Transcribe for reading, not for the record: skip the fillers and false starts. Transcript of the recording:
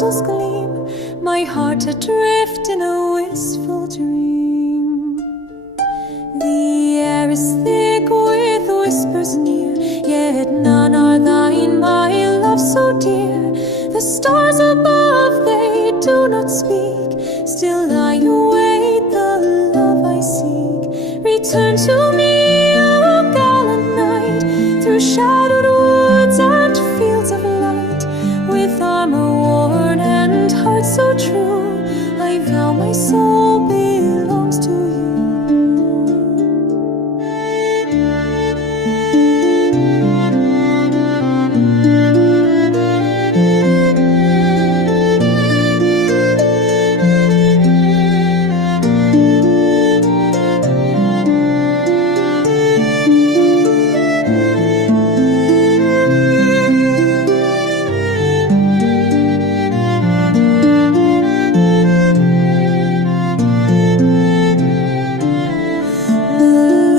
candles gleam, my heart adrift in a wistful dream. The air is thick with whispers near, yet none are thine, my love so dear. The stars above, they do not speak, still I await the love I seek. Return to me, O gallant knight, through shadowed woods and fields of light. With armor worn and heart so true, I vow my soul